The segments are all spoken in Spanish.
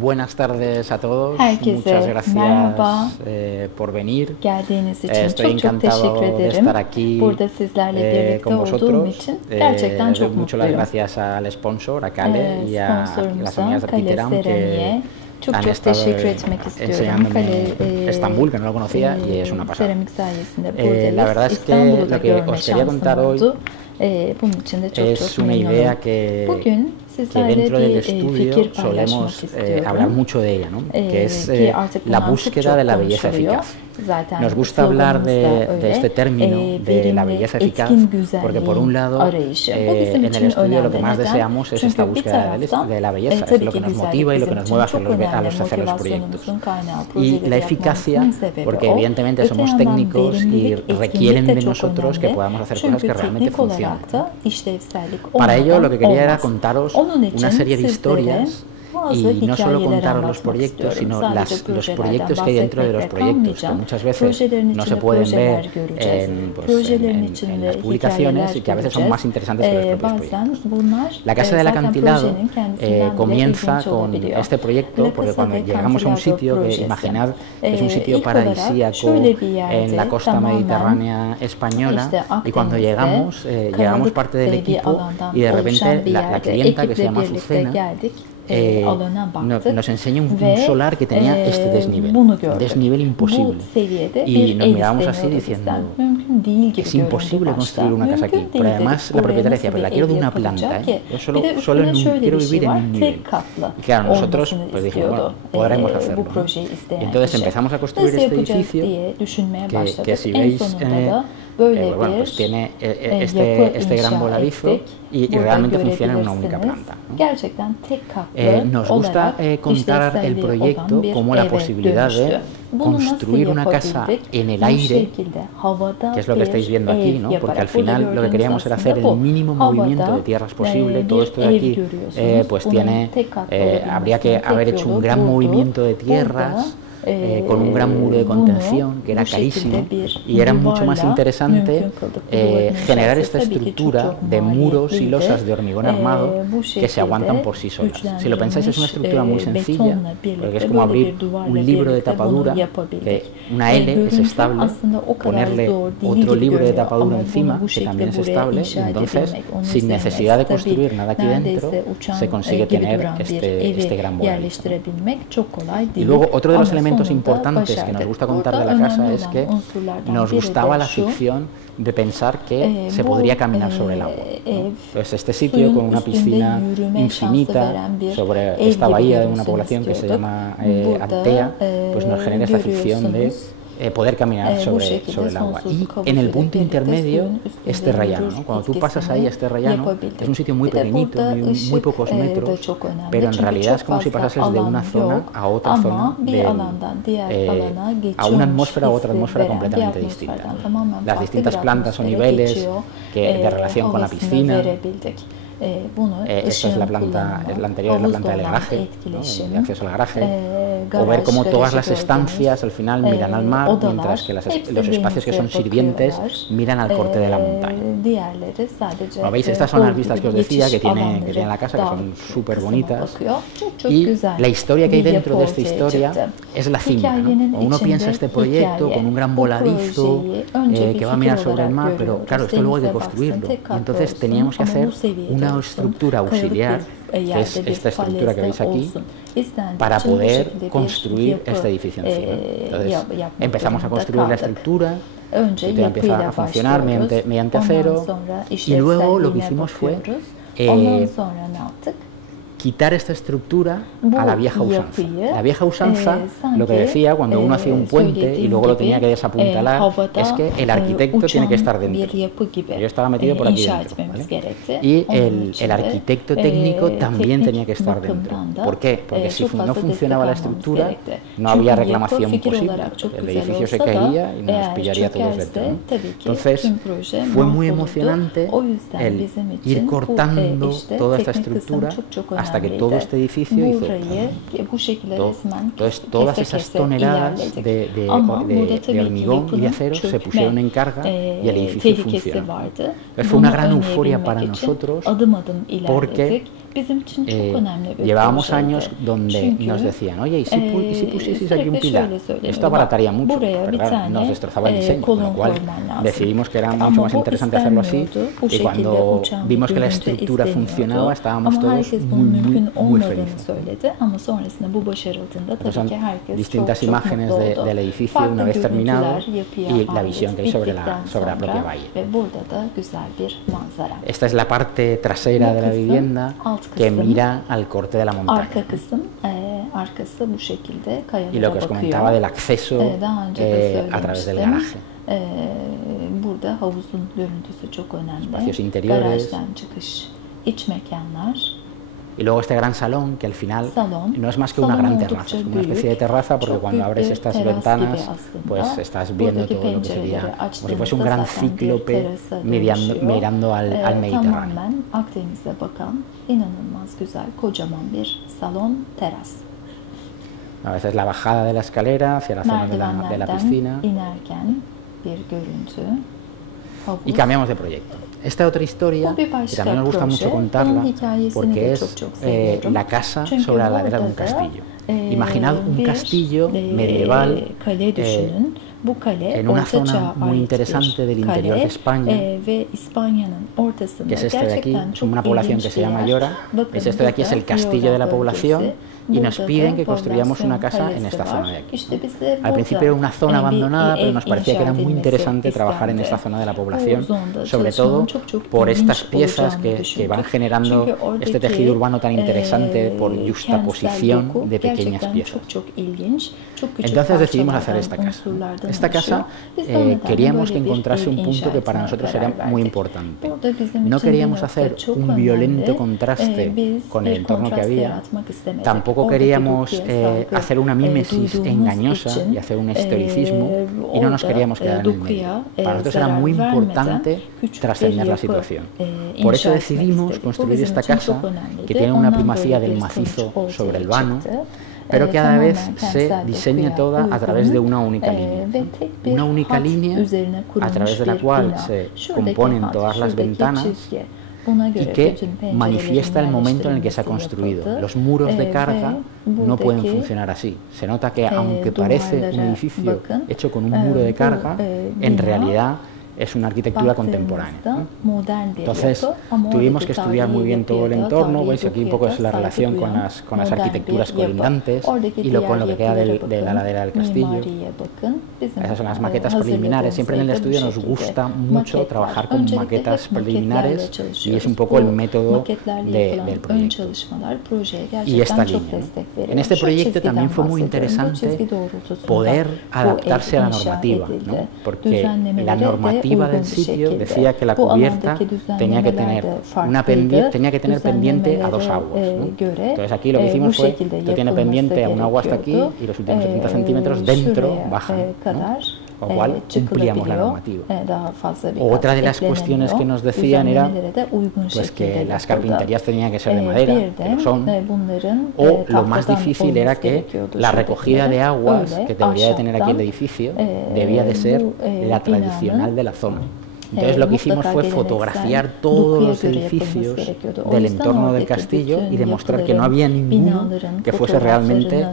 Buenas tardes a todos. Herkese Muchas gracias merhaba. Por venir. Geldiğiniz için Estoy çok teşekkür encantado de ederim. estar aquí Burada sizlerle birlikte con olduğum vosotros. için gerçekten Doy çok mucho las mutluyum. gracias al sponsor, a Kale y a las Sponsorumuza amigas de Kale Piteram que Serami'ye çok han çok estado teşekkür etmek istiyorum. enseñándome Estambul, que no lo conocía, y es una pasada. Seramik sayesinde La verdad buradayız. es que İstanbul'u da lo que görme os quería şansım contar hoy oldu. Bunun için de çok es çok una memnunum. idea que Sizlerle dentro del bir estudio fikir paylaşmak solemos istiyorum. hablar mucho de ella, ¿no? Que es Ki artık la bundan búsqueda çok de la konuşuluyor. belleza eficaz. Zaten Nos gusta hablar sloganımız da de este término, de la verimli, belleza eficaz, etkin güzelliğin porque por un lado, arayışı. Bu bizim en için el estudio lo que önemli. más Neden? deseamos es esta Çünkü bir búsqueda taraftan de la belleza, es tabii lo ki que nos güzellik motiva y lo que bizim nos için mueve a çok hacer önemli. hacer los proyectos. Motivasyonumuzun kaynağı, Y projeleri la eficacia, yapmamızın sebebi porque o. evidentemente Öte somos yandan técnicos y verimlilik, requieren etkinlik de de çok nosotros que önemli. podamos hacer cosas que Çünkü realmente teknik funcionen. olarak da işlevsellik Para ello lo que quería era olmaz. contaros Onun için una serie de sizlere historias bazı y no solo hikayeler contaros los anlatmak proyectos, istiyorum. sino Sadece los projelerden proyectos que hay dentro de los bahsetmekle proyectos, que kalmayacağım. muchas veces Projelerin no se içinde pueden projeler ver göreceğiz. pues, Projelerin en içinde las publicaciones hikayeler y que a veces son göreceğiz. más interesantes que los propios Bazen proyectos. bunlar La Casa del zaten Acantilado projenin kendisinden bile comienza ilginç con olabiliyor. este proyecto, La porque Casa cuando del llegamos a un Acantilado sitio que projesi. imaginad que es un sitio İlk olarak paradisíaco şöyle bir yerde en la costa tamamen mediterránea española, işte y cuando Akdeniz'de llegamos, llegamos kayalık parte del bir equipo alandan y de oluşan repente bir la yerde clienta que se ekiple llama birlikte Azucena geldik. Alana baktık nos enseña un ve solar que tenía este desnivel, bunu un gördük. desnivel imposible. Bu seviyede Y bir nos ev miramos así isteniyordu diciendo, bizden. Mümkün değil gibi es imposible göründü başta. construir una casa aquí. Mümkün Pero değil además dedik. la Buraya propietaria nasıl decía, pero la bir quiero ev de una planta, yapılacak ki? Yo Bir de üstüne şöyle quiero bir vivir şey var. en un nivel. Tek katlı Y claro, nosotros olmasını pues dijimos, istiyordu. bueno, podremos Bu hacerlo, ¿no? projeyi Y isteyen entonces kişi. empezamos a construir Nasıl este yapacağız edificio diye düşünmeye başladık. que si En veis, sonunda da böyle bueno, bir pues tiene yapı este gran inşa voladizo ettik. y Burada realmente funciona en una única görebilirsiniz. planta, ¿no? Gerçekten tek katlı Nos gusta olarak contar el işlevselliği proyecto olan bir como la eve posibilidad de dönüştü. Bunu nasıl construir una casa yapabildik? en el Bu aire, şekilde havada que es lo que estáis viendo bir aquí, ev ¿no? Porque yaparak. al final Burada lo que queríamos gördüğünüz era hacer aslında el bu. mínimo movimiento Havada de tierras posible. Todo bir esto de ev aquí görüyorsunuz. pues Bunun tiene, tek katlı habría que olabilmesinin haber tek hecho yolu un gran burada. movimiento de tierras con un gran muro de contención que era carísimo y era mucho más interesante generar esta estructura de muros y losas de hormigón armado que se aguantan por sí solas. Si lo pensáis es una estructura muy sencilla, porque es como abrir un libro de tapadura, que una L es estable, ponerle otro libro de tapadura encima que también es estable, y entonces sin necesidad de construir nada aquí dentro se consigue tener este gran voladizo. Y luego otro de los elementos importantes que nos gusta contar de la casa es que nos gustaba la ficción de pensar que se podría caminar sobre el agua, ¿no? Pues este sitio con una piscina infinita sobre esta bahía de una población que se llama Altea, pues nos genera esta ficción de poder caminar sobre el agua. Y en el punto intermedio, este rellano, ¿no? Cuando tú pasas ahí a este rellano, es un sitio muy pequeñito, muy pocos metros, pero en realidad es como si pasases de una zona a otra zona, a una atmósfera a otra atmósfera completamente distinta, ¿no? Las distintas plantas o niveles de relación con la piscina. Esta es la planta, la anterior es la planta del garaje, ¿no? De acceso al garaje, o ver cómo todas las estancias al final miran al mar, mientras que los espacios que son sirvientes miran al corte de la montaña. Como veis, estas son las vistas que os decía que tiene la casa, que son súper bonitas, y la historia que hay dentro de esta historia es la cima, ¿no? Uno piensa este proyecto con un gran voladizo que va a mirar sobre el mar, pero claro, esto luego hay que construirlo, y entonces teníamos que hacer una estructura auxiliar, que es esta estructura que veis aquí, para poder construir este edificio encima. Entonces empezamos a construir la estructura, y empieza a funcionar mediante acero, y luego lo que hicimos fue quitar esta estructura a la vieja usanza. La vieja usanza, lo que decía, cuando uno hacía un puente y luego lo tenía que desapuntalar, es que el arquitecto tiene que estar dentro. Yo estaba metido por aquí dentro, ¿vale? Y el arquitecto técnico también tenía que estar dentro. ¿Por qué? Porque si no funcionaba la estructura, no había reclamación posible. El edificio se caería y nos pillaría todos dentro, ¿no? Entonces, fue muy emocionante el ir cortando toda esta estructura hasta que todo este edificio hizo todas esas toneladas de hormigón y de acero se pusieron en carga y el edificio funcionó. Fue una gran euforia para nosotros porque llevábamos años donde nos decían, oye, ¿y si pusieseis aquí un pilar? Esto abarataría mucho, pero claro, nos destrozaba el diseño, con lo cual decidimos que era mucho más interesante hacerlo así, y cuando vimos que la estructura funcionaba, estábamos todos muy felices. Son distintas imágenes del edificio una vez terminado y la visión que hay sobre la propia bahía. Esta es la parte trasera de la vivienda que mira al corte de la montaña. Y lo que os comentaba del acceso a través del garaje. Espacios interiores. Y luego este gran salón, que al final no es más que una gran terraza, es una especie de terraza, porque cuando abres estas ventanas, pues estás viendo todo lo que sería, como si fuese un gran cíclope mirando al Mediterráneo. A veces la bajada de la escalera hacia la zona de la piscina. Y cambiamos de proyecto. Esta otra historia, que también nos gusta mucho contarla, porque es la casa sobre la ladera de un castillo. Imaginad un castillo medieval en una zona muy interesante del interior de España, que es este de aquí, es una población que se llama Llora. Es este de aquí, es el castillo de la población, y nos piden que construyamos una casa en esta zona de aquí. Al principio era una zona abandonada, pero nos parecía que era muy interesante trabajar en esta zona de la población, sobre todo por estas piezas que van generando este tejido urbano tan interesante por juxtaposición de pequeñas piezas. Entonces decidimos hacer esta casa. Esta casa queríamos que encontrase un punto que para nosotros era muy importante. No queríamos hacer un violento contraste con el entorno que había, tampoco queríamos hacer una mímesis engañosa y hacer un historicismo, y no nos queríamos quedar en el medio. Para nosotros era muy importante trascender la situación. Por eso decidimos construir esta casa, que tiene una primacía del macizo sobre el vano, pero que a la vez se diseña toda a través de una única línea. Una única línea a través de la cual se componen todas las ventanas y que manifiesta el momento en el que se ha construido. Los muros de carga no pueden funcionar así. Se nota que, aunque parece un edificio hecho con un muro de carga, en realidad es una arquitectura contemporánea, ¿no? Entonces tuvimos que estudiar muy bien todo el entorno. Veis aquí un poco es la relación con las arquitecturas colindantes y con lo que queda de la ladera del castillo. Esas son las maquetas preliminares. Siempre en el estudio nos gusta mucho trabajar con maquetas preliminares, y es un poco el método del proyecto. Y esta línea, ¿no? En este proyecto también fue muy interesante poder adaptarse a la normativa, ¿no? Porque la normativa del sitio decía que la cubierta tenía que tener pendiente a dos aguas, ¿no? Entonces aquí lo que hicimos fue, esto tiene pendiente a un agua hasta aquí, y los últimos 70 centímetros dentro bajan, ¿no? Con lo cual cumplíamos la normativa. Otra de las cuestiones que nos decían era pues que las carpinterías tenían que ser de madera, que lo son, o lo más difícil era que la recogida de aguas que debería de tener aquí el edificio debía de ser la tradicional de la zona. Entonces lo que hicimos fue fotografiar todos los edificios del entorno del castillo y demostrar que no había ninguno que fuese realmente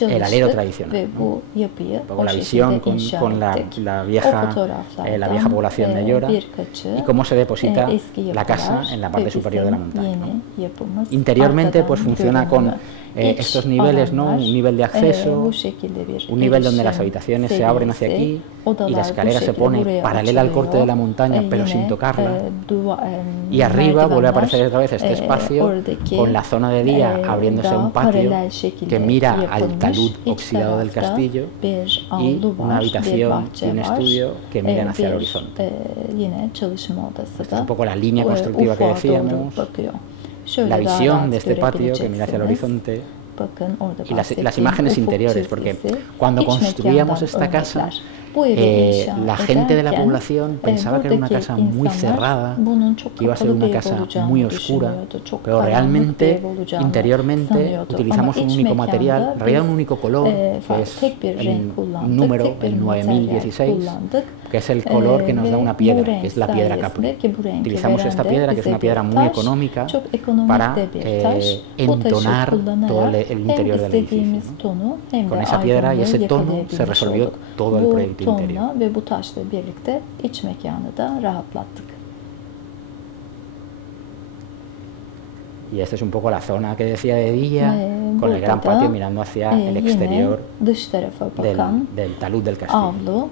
el alero tradicional, ¿no? Con la visión con la vieja población de Llora, y cómo se deposita la casa en la parte superior de la montaña, ¿no? Interiormente pues funciona con estos niveles, ¿no? Un nivel de acceso, un nivel donde las habitaciones se abren hacia aquí y la escalera se pone paralela al corte de la montaña pero sin tocarla, y arriba vuelve a aparecer otra vez este espacio con la zona de día abriéndose a un patio que mira al talud oxidado del castillo, y una habitación y un estudio que miran hacia el horizonte. Esta es un poco la línea constructiva que decíamos, la visión de este patio que mira hacia el horizonte, y las imágenes interiores, porque cuando construíamos esta casa, la gente de la población pensaba que era una casa muy cerrada, que iba a ser una casa muy oscura, pero realmente interiormente utilizamos un único material, en realidad un único color, que es un número, el 9016, que es el color que nos da una piedra, que es la piedra capri. Utilizamos esta piedra, que es una piedra muy económica, para entonar todo el interior del edificio, ¿no? Con esa piedra y ese tono se resolvió todo el proyecto interior. Y esta es un poco la zona que decía de día, con el gran patio mirando hacia el exterior del talud del castillo.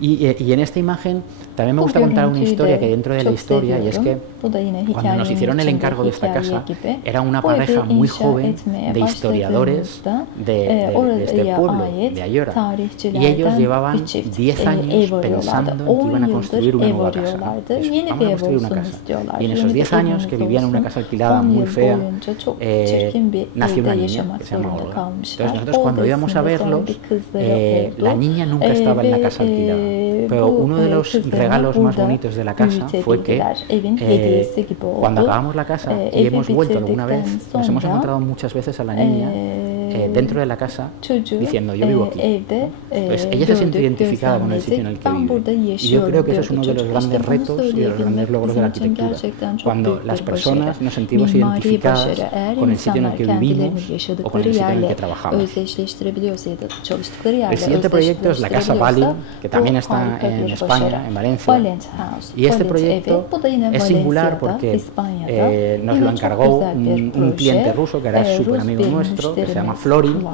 Y en esta imagen también me gusta contar una historia que dentro de la historia, y es que cuando nos hicieron el encargo de esta casa, era una pareja muy joven de historiadores de este pueblo, de Ayora, y ellos llevaban 10 años pensando en que iban a construir una nueva casa. Vamos a construir una casa. Y en esos 10 años que vivían en una casa alquilada muy fea, nació una niña que se llama Olga. Entonces nosotros cuando íbamos a verlos, la niña nunca estaba en la casa alquilada. Pero uno de los regalos más bonitos de la casa fue que cuando acabamos la casa y hemos vuelto alguna vez, nos hemos encontrado muchas veces a la niña dentro de la casa diciendo yo vivo aquí. Pues ella se siente identificada con el sitio en el que vive. Y yo creo que eso es uno de los grandes retos y de los grandes logros de la arquitectura. Cuando las personas nos sentimos identificadas con el sitio en el que vivimos o con el sitio en el que trabajamos. El siguiente proyecto es la Casa Bali, que también está en España, en Valencia. Y este proyecto es singular porque nos lo encargó un cliente ruso que era súper amigo nuestro, que se llama Florin,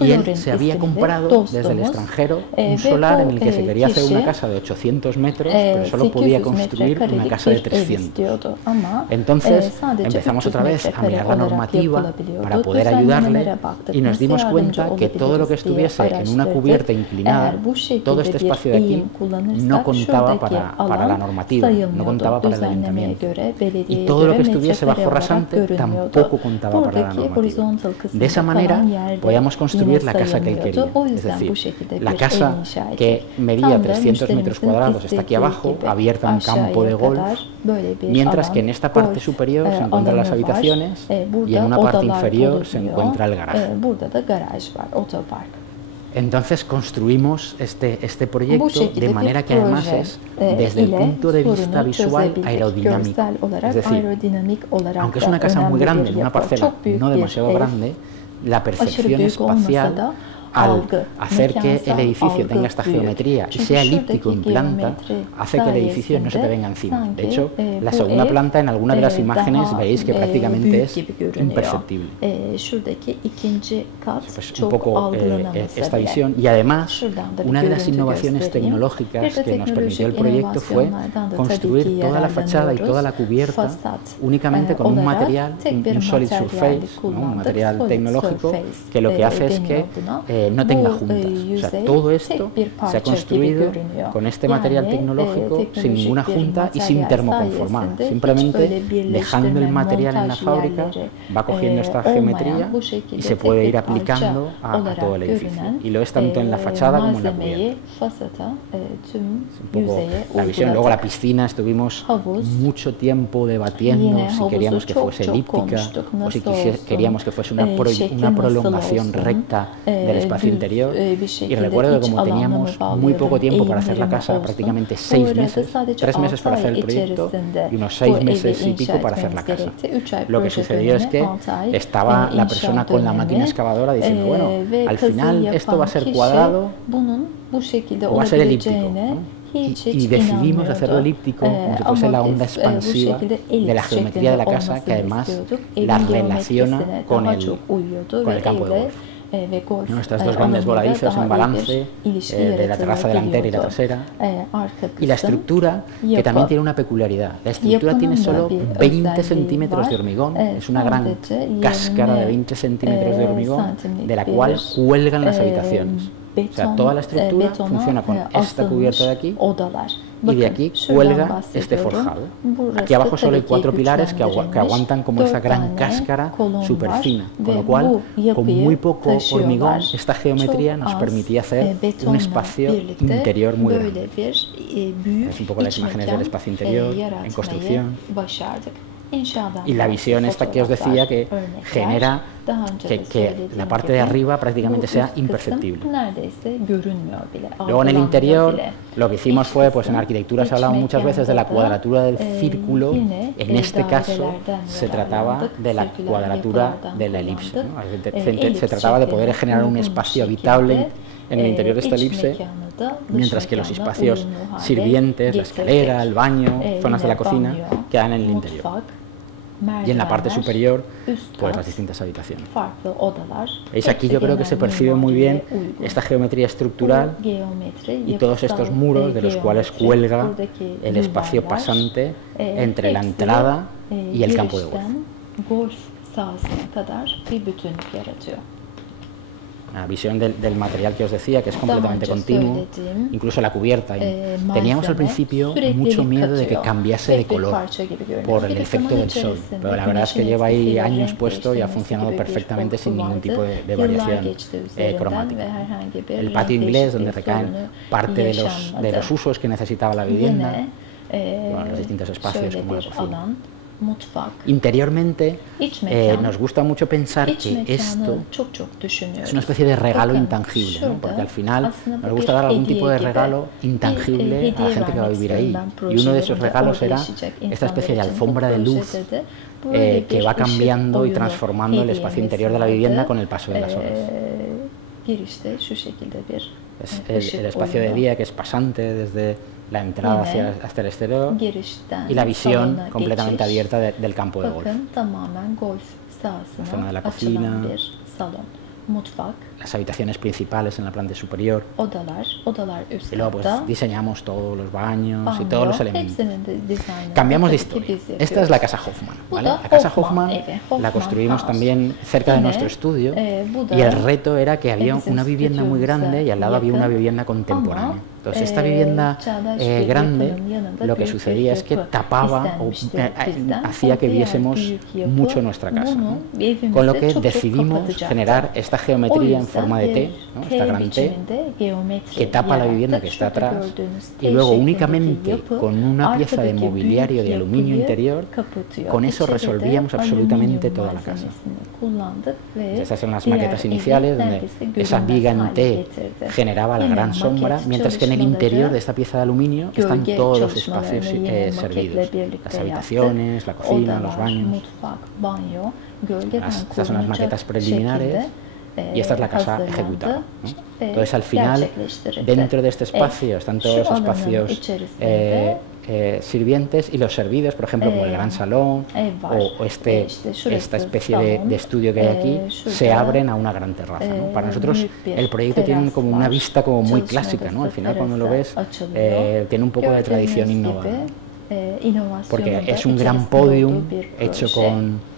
y él se había comprado desde el extranjero un solar en el que se quería hacer una casa de 800 metros, pero solo podía construir una casa de 300. Entonces empezamos otra vez a mirar la normativa para poder ayudarle y nos dimos cuenta que todo lo que estuviese en una cubierta inclinada, todo este espacio de aquí, no contaba para la normativa, no contaba para el ayuntamiento. Y todo lo que estuviese bajo rasante tampoco contaba para la normativa. De esa manera podíamos construir la casa que él quería. Es decir, la casa que medía 300 metros cuadrados está aquí abajo, abierta a un campo de golf, mientras que en esta parte superior se encuentran las habitaciones y en una parte inferior se encuentra el garaje. Entonces construimos este proyecto de manera que además es desde el punto de vista visual aerodinámico. Es decir, aunque es una casa muy grande, en una parcela no demasiado grande, la percepción espacial, al hacer que el edificio tenga esta geometría y sea elíptico en planta, hace que el edificio no se te venga encima. De hecho, la segunda planta en alguna de las imágenes veis que prácticamente es imperceptible. Pues un poco esta visión. Y además, una de las innovaciones tecnológicas que nos permitió el proyecto fue construir toda la fachada y toda la cubierta únicamente con un material, un solid surface, ¿no? Un material tecnológico que lo que hace es que no tenga juntas. O sea, todo esto se ha construido con este material tecnológico sin ninguna junta y sin termoconformar. Simplemente dejando el material en la fábrica, va cogiendo esta geometría y se puede ir aplicando a todo el edificio. Y lo es tanto en la fachada como en la cubierta. Es un poco la visión. Luego la piscina, estuvimos mucho tiempo debatiendo si queríamos que fuese elíptica o si queríamos que fuese una prolongación recta del espacio interior. Y recuerdo que como teníamos muy poco tiempo para hacer la casa, prácticamente 6 meses, 3 meses para hacer el proyecto y unos 6 meses y pico para hacer la casa. Lo que sucedió es que estaba la persona con la máquina excavadora diciendo, bueno, al final esto va a ser cuadrado o va a ser elíptico, ¿no? Y decidimos hacerlo elíptico como si fuese la onda expansiva de la geometría de la casa, que además la relaciona con el campo de golf. Nuestras dos grandes voladizos en balance de la terraza delantera y la trasera, y la estructura, que también tiene una peculiaridad. La estructura tiene solo 20 centímetros de hormigón, es una gran cáscara de 20 centímetros de hormigón de la cual cuelgan las habitaciones. O sea, toda la estructura funciona con esta cubierta de aquí y de aquí cuelga este forjado. Aquí abajo solo hay 4 pilares que aguantan como esa gran cáscara súper fina, con lo cual con muy poco hormigón esta geometría nos permitía hacer un espacio interior muy grande. Es un poco las imágenes del espacio interior en construcción. Y la visión esta que os decía que genera que la parte de arriba prácticamente sea imperceptible. Luego en el interior lo que hicimos fue, pues en arquitectura se ha hablado muchas veces de la cuadratura del círculo, en este caso se trataba de la cuadratura de la elipse, ¿no? Se trataba de poder generar un espacio habitable en el interior de esta elipse, mientras que los espacios sirvientes, la escalera, el baño, zonas de la cocina, quedan en el interior. Y en la parte superior, pues las distintas habitaciones. ¿Veis? Aquí yo creo que se percibe muy bien esta geometría estructural y todos estos muros de los cuales cuelga el espacio pasante entre la entrada y el campo de golf. La visión del material que os decía, que es completamente continuo, incluso la cubierta. Teníamos al principio mucho miedo de que cambiase de color por el efecto del sol, pero la verdad es que lleva ahí años puesto y ha funcionado perfectamente sin ningún tipo de variación cromática. El patio inglés, donde recaen parte de los usos que necesitaba la vivienda, los distintos espacios como la cocina. Interiormente nos gusta mucho pensar que esto es una especie de regalo intangible, ¿no? Porque al final nos gusta dar algún tipo de regalo intangible a la gente que va a vivir ahí. Y uno de esos regalos era esta especie de alfombra de luz que va cambiando y transformando el espacio interior de la vivienda con el paso de las horas. Es el espacio de día que es pasante desde la entrada hasta el exterior y la visión completamente abierta del campo de golf. La zona de la cocina, las habitaciones principales en la planta superior. Y luego pues diseñamos todos los baños y todos los elementos. Cambiamos de historia. Esta es la casa Hoffman, ¿vale? La casa Hoffman la construimos también cerca de nuestro estudio y el reto era que había una vivienda muy grande y al lado había una vivienda contemporánea. Entonces esta vivienda grande, lo que sucedía es que tapaba o hacía que viésemos mucho nuestra casa, ¿no? Con lo que decidimos generar esta geometría en forma de T, ¿no? Esta gran T, que tapa la vivienda que está atrás, y luego únicamente con una pieza de mobiliario de aluminio interior, con eso resolvíamos absolutamente toda la casa. Estas son las maquetas iniciales, donde esa viga en T generaba la gran sombra, mientras que en el interior de esta pieza de aluminio están todos los espacios servidos, las habitaciones, la cocina, los baños. Estas son las maquetas preliminares y esta es la casa ejecutada, ¿no? Entonces al final, dentro de este espacio están todos los espacios sirvientes y los servidos, por ejemplo, como el gran salón o esta especie de estudio que hay aquí, se abren a una gran terraza, ¿no? Para nosotros el proyecto tiene como una vista como muy clásica, ¿no? Al final cuando lo ves tiene un poco de tradición innovadora, porque es un gran podium hecho con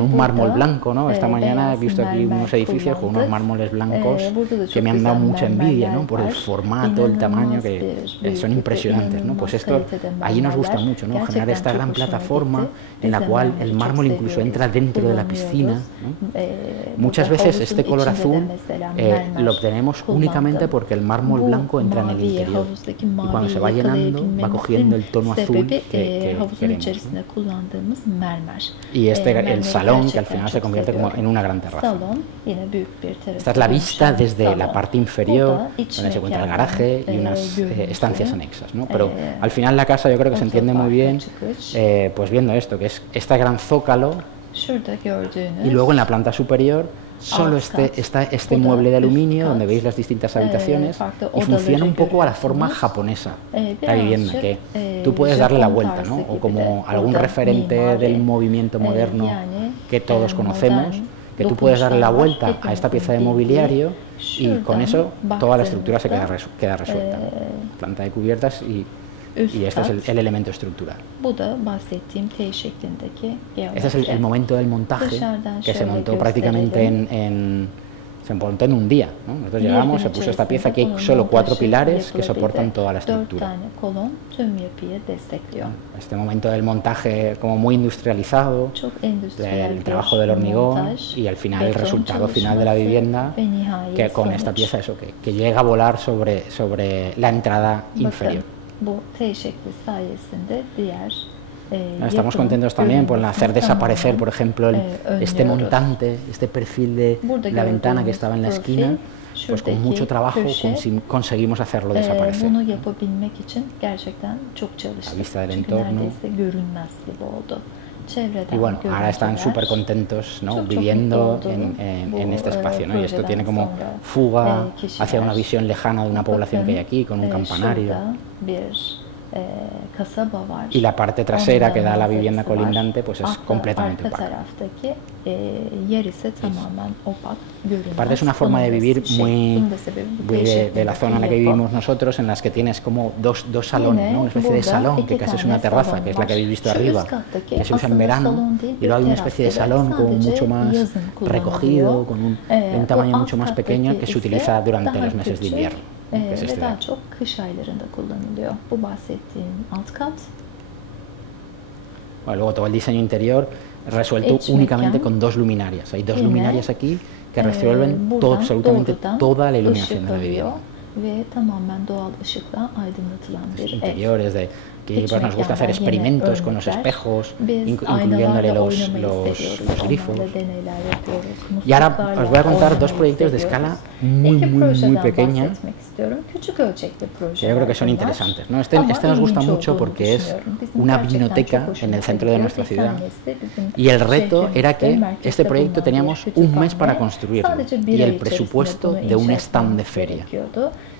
un mármol blanco, ¿no? Esta mañana he visto aquí unos edificios con unos mármoles blancos que me han dado mucha envidia, ¿no? Por el formato, el tamaño, que son impresionantes, ¿no? Pues esto, allí nos gusta mucho, ¿no? Generar esta gran plataforma en la cual el mármol incluso entra dentro de la piscina, ¿no? Muchas veces este color azul lo obtenemos únicamente porque el mármol blanco entra en el interior y cuando se va llenando va cogiendo el tono azul que queremos, ¿no? Y el salón, que al final se convierte como en una gran terraza. Esta es la vista desde la parte inferior, donde se encuentra el garaje y unas estancias anexas, ¿no? Pero al final la casa yo creo que se entiende muy bien pues viendo esto, que es este gran zócalo, y luego en la planta superior solo está este mueble de aluminio donde veis las distintas habitaciones y funciona un poco a la forma japonesa la vivienda, que tú puedes darle la vuelta, ¿no? O como algún referente del movimiento moderno que todos conocemos, que tú puedes darle la vuelta a esta pieza de mobiliario y con eso toda la estructura se queda resuelta. Planta de cubiertas y este es el elemento estructural. Este es el momento del montaje, que se montó prácticamente se montó en un día, ¿no? Nosotros llegamos, se puso esta pieza, aquí hay solo 4 pilares que soportan toda la estructura. Este momento del montaje como muy industrializado, el trabajo del hormigón y al final el resultado final de la vivienda, que con esta pieza que llega a volar sobre la entrada inferior. Estamos contentos también por hacer desaparecer, por ejemplo, este montante, este perfil de la ventana que estaba en la esquina, pues con mucho trabajo conseguimos hacerlo desaparecer, ¿no? La vista del entorno. Y bueno, ahora están súper contentos, ¿no?, viviendo en este espacio, ¿no? Y esto tiene como fuga hacia una visión lejana de una población que hay aquí, con un campanario. Y la parte trasera que da a la vivienda colindante pues es completamente opaca. Aparte es una forma de vivir muy de la zona en la que vivimos nosotros, en las que tienes como dos salones, ¿no? Una especie de salón que casi es una terraza, que es la que habéis visto arriba, que se usa en verano, y luego hay una especie de salón como mucho más recogido, con un tamaño mucho más pequeño, que se utiliza durante los meses de invierno. Ve daha çok kış aylarında kullanılıyor. Bu bahsettiğim alt kat. Bueno, luego todo el diseño interior resuelto únicamente con dos luminarias. Hay dos luminarias aquí que resuelven absolutamente toda la iluminación de la vivienda. Ve tamamen doğal ışıkla aydınlatılan bir interiores de que pues nos gusta hacer experimentos con los espejos, incluyéndole los grifos. Y ahora os voy a contar dos proyectos de escala muy pequeña, que yo creo que son interesantes, ¿no? Este nos gusta mucho porque es una vinoteca en el centro de nuestra ciudad. Y el reto era que este proyecto teníamos un mes para construirlo y el presupuesto de un stand de feria.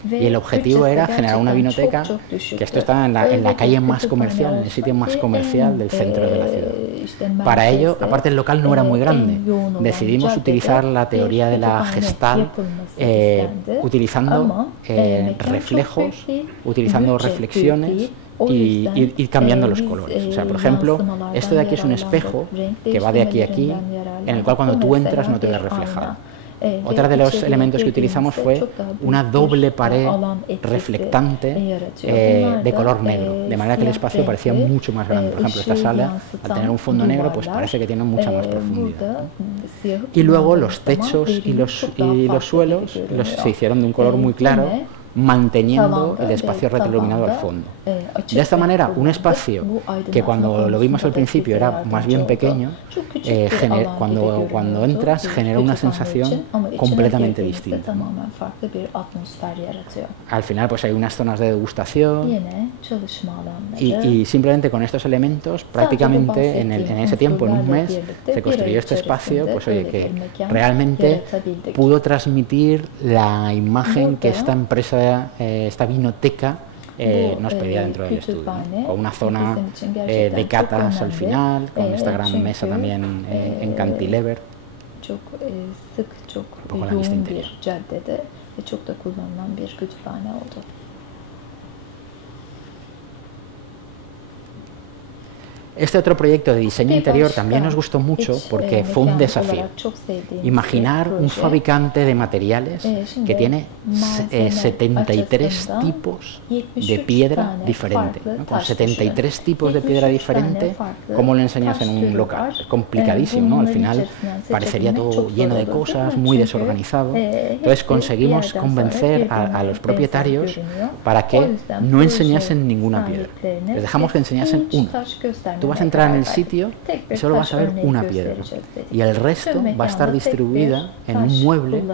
Y el objetivo era generar una vinoteca, que esto está en la calle más comercial, en el sitio más comercial del centro de la ciudad. Para ello, aparte el local no era muy grande, decidimos utilizar la teoría de la Gestalt, utilizando reflejos, utilizando reflexiones y cambiando los colores. O sea, por ejemplo, esto de aquí es un espejo que va de aquí a aquí, en el cual cuando tú entras no te ves reflejado. Otro de los elementos que utilizamos fue una doble pared reflectante de color negro, de manera que el espacio parecía mucho más grande. Por ejemplo, esta sala, al tener un fondo negro, pues parece que tiene mucha más profundidad, ¿no? Y luego los techos y los suelos se hicieron de un color muy claro, manteniendo el espacio retroiluminado al fondo. De esta manera, un espacio que cuando lo vimos al principio era más bien pequeño, cuando entras genera una sensación completamente distinta. Al final pues hay unas zonas de degustación y simplemente con estos elementos, prácticamente en ese tiempo, en un mes, se construyó este espacio, pues oye, que realmente pudo transmitir la imagen que esta empresa, esta vinoteca, nos pedía dentro del estudio, ¿no? Con una zona de catas al final, con esta gran mesa también en cantilever, un poco la vista interior. Este otro proyecto de diseño interior también nos gustó mucho porque fue un desafío. Imaginar un fabricante de materiales que tiene 73 tipos de piedra diferente, ¿no? Con 73 tipos de piedra diferente, ¿cómo lo enseñas en un local? Es complicadísimo, ¿no? Al final parecería todo lleno de cosas, muy desorganizado. Entonces conseguimos convencer a los propietarios para que no enseñasen ninguna piedra. Les dejamos que enseñasen una. Tú vas a entrar en el sitio y solo vas a ver una piedra y el resto va a estar distribuida en un mueble,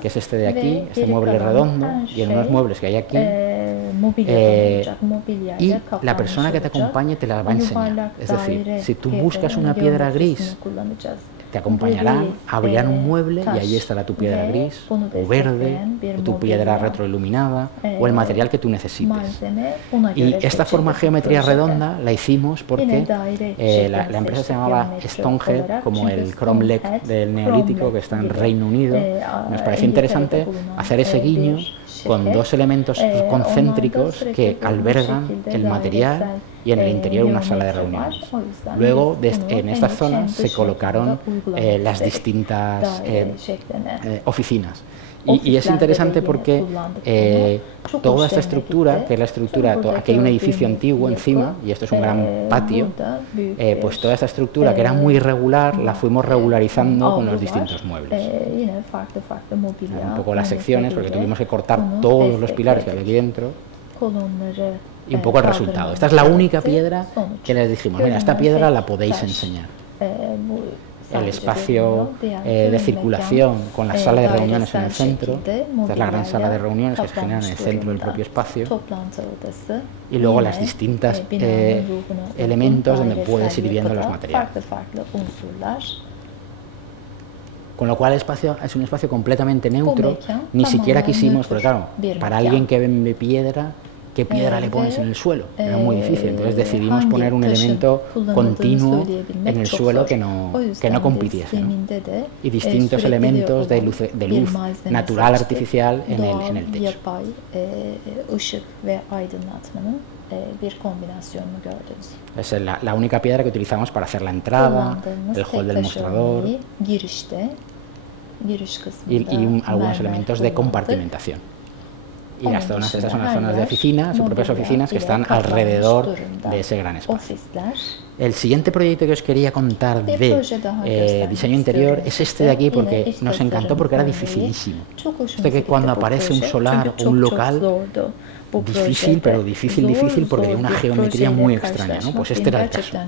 que es este de aquí, este mueble redondo, y en unos muebles que hay aquí, y la persona que te acompañe te la va a enseñar. Es decir, si tú buscas una piedra gris, te acompañarán, abrirán un mueble y ahí estará tu piedra gris, o verde, o tu piedra retroiluminada, o el material que tú necesites. Y esta forma de geometría redonda la hicimos porque la empresa se llamaba Stonehead, como el cromlech del Neolítico, que está en Reino Unido. Nos pareció interesante hacer ese guiño con dos elementos concéntricos que albergan el material y en el interior una sala de reuniones. Luego, en estas zonas se colocaron las distintas oficinas. Y es interesante porque toda esta estructura, que es la estructura, aquí hay un edificio antiguo encima, y esto es un gran patio, pues toda esta estructura, que era muy irregular, la fuimos regularizando con los distintos muebles. Un poco las secciones, porque tuvimos que cortar todos los pilares que había aquí dentro. y un poco el resultado. Esta es la única piedra que les dijimos, mira, esta piedra la podéis enseñar. El espacio de circulación con la sala de reuniones en el centro, esta es la gran sala de reuniones que se genera en el centro del propio espacio, y luego las distintas elementos donde puedes ir viendo los materiales. Con lo cual el espacio es un espacio completamente neutro, ni siquiera quisimos, porque claro, para alguien que vende piedra, ¿qué piedra le pones en el suelo? Era muy difícil, entonces decidimos poner un elemento continuo en el suelo que no compitiese, ¿no? Y distintos elementos de luz natural, artificial en el techo. Es la única piedra que utilizamos para hacer la entrada, el hall del mostrador y algunos elementos de compartimentación. Y las zonas, esas son las zonas de oficinas, sus propias oficinas que están alrededor de ese gran espacio. El siguiente proyecto que os quería contar de diseño interior es este de aquí, porque nos encantó porque era dificilísimo. Este que cuando aparece un solar o un local, difícil, pero difícil porque tiene una geometría muy extraña, ¿no? Pues este era el caso.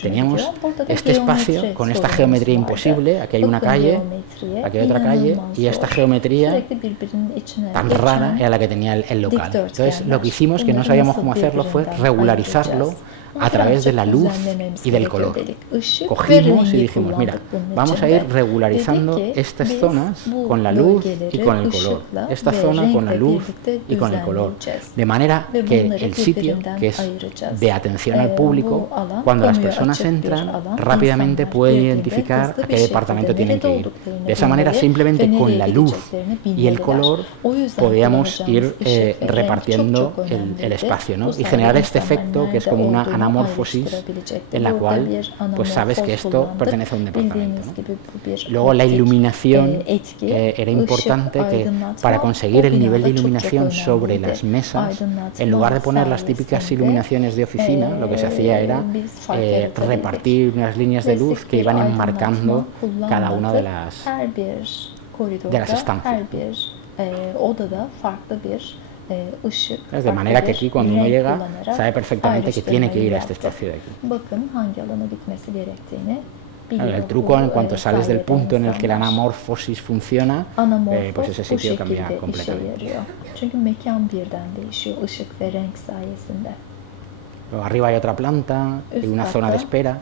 Teníamos este espacio con esta geometría imposible, aquí hay una calle, aquí hay otra calle, y esta geometría tan rara era la que tenía el local. Entonces lo que hicimos, que no sabíamos cómo hacerlo, fue regularizarlo a través de la luz y del color. Cogimos y dijimos, mira, vamos a ir regularizando estas zonas con la luz y con el color, esta zona con la luz y con el color, de manera que el sitio, que es de atención al público, cuando las personas entran, rápidamente pueden identificar a qué departamento tienen que ir. De esa manera, simplemente con la luz y el color, podíamos ir repartiendo el espacio, ¿no? Y generar este efecto que es como una anamorfosis en la cual pues sabes que esto pertenece a un departamento, ¿no? Luego la iluminación era importante, que para conseguir el nivel de iluminación sobre las mesas, en lugar de poner las típicas iluminaciones de oficina, lo que se hacía era repartir unas líneas de luz que iban enmarcando cada una de las estancias. De manera que aquí cuando uno llega sabe perfectamente que tiene que ir a este espacio de aquí. El truco, en cuanto sales del punto en el que la anamorfosis funciona, pues ese sitio cambia completamente. Luego arriba hay otra planta y una zona de espera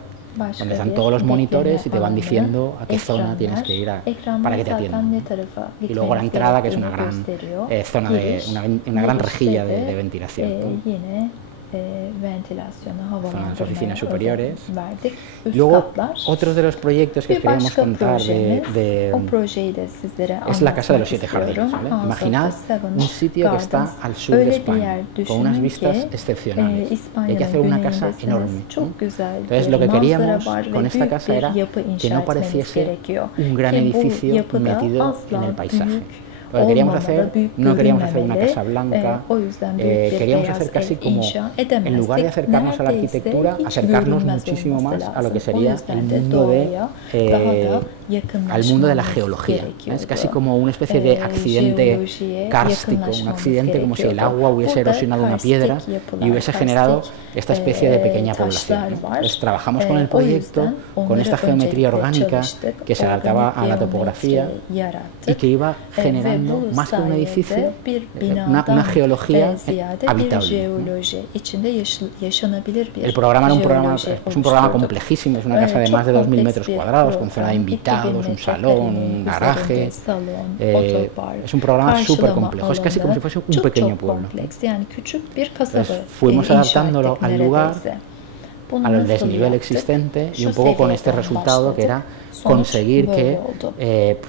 donde están todos los monitores y te van diciendo a qué zona tienes que ir para que te atiendan. Y luego la entrada, que es una gran zona una gran rejilla de ventilación, ¿no? Son las oficinas superiores. Luego, otro de los proyectos que queríamos contar es la Casa de los Siete Jardines, ¿vale? Imaginad un sitio que está al sur de España, con unas vistas excepcionales. Hay que hacer una casa enorme, ¿no? Entonces, lo que queríamos con esta casa era que no pareciese un gran edificio metido en el paisaje. Lo que queríamos hacer, no queríamos hacer una casa blanca, queríamos hacer casi como, en lugar de acercarnos a la arquitectura, acercarnos muchísimo más a lo que sería el mundo de la geología. Es casi como una especie de accidente kárstico, un accidente como si el agua hubiese erosionado una piedra y hubiese generado esta especie de pequeña población, ¿no? Entonces trabajamos con el proyecto, con esta geometría orgánica que se adaptaba a la topografía y que iba generando más que un edificio, una geología habitable, ¿no? El programa era es un programa complejísimo, es una casa de más de 2000 metros cuadrados, con zona de invitados, un salón, un garaje. Es un programa súper complejo, es casi como si fuese un pequeño pueblo. Entonces, fuimos adaptándolo al lugar, al desnivel existente y un poco con este resultado, que era conseguir que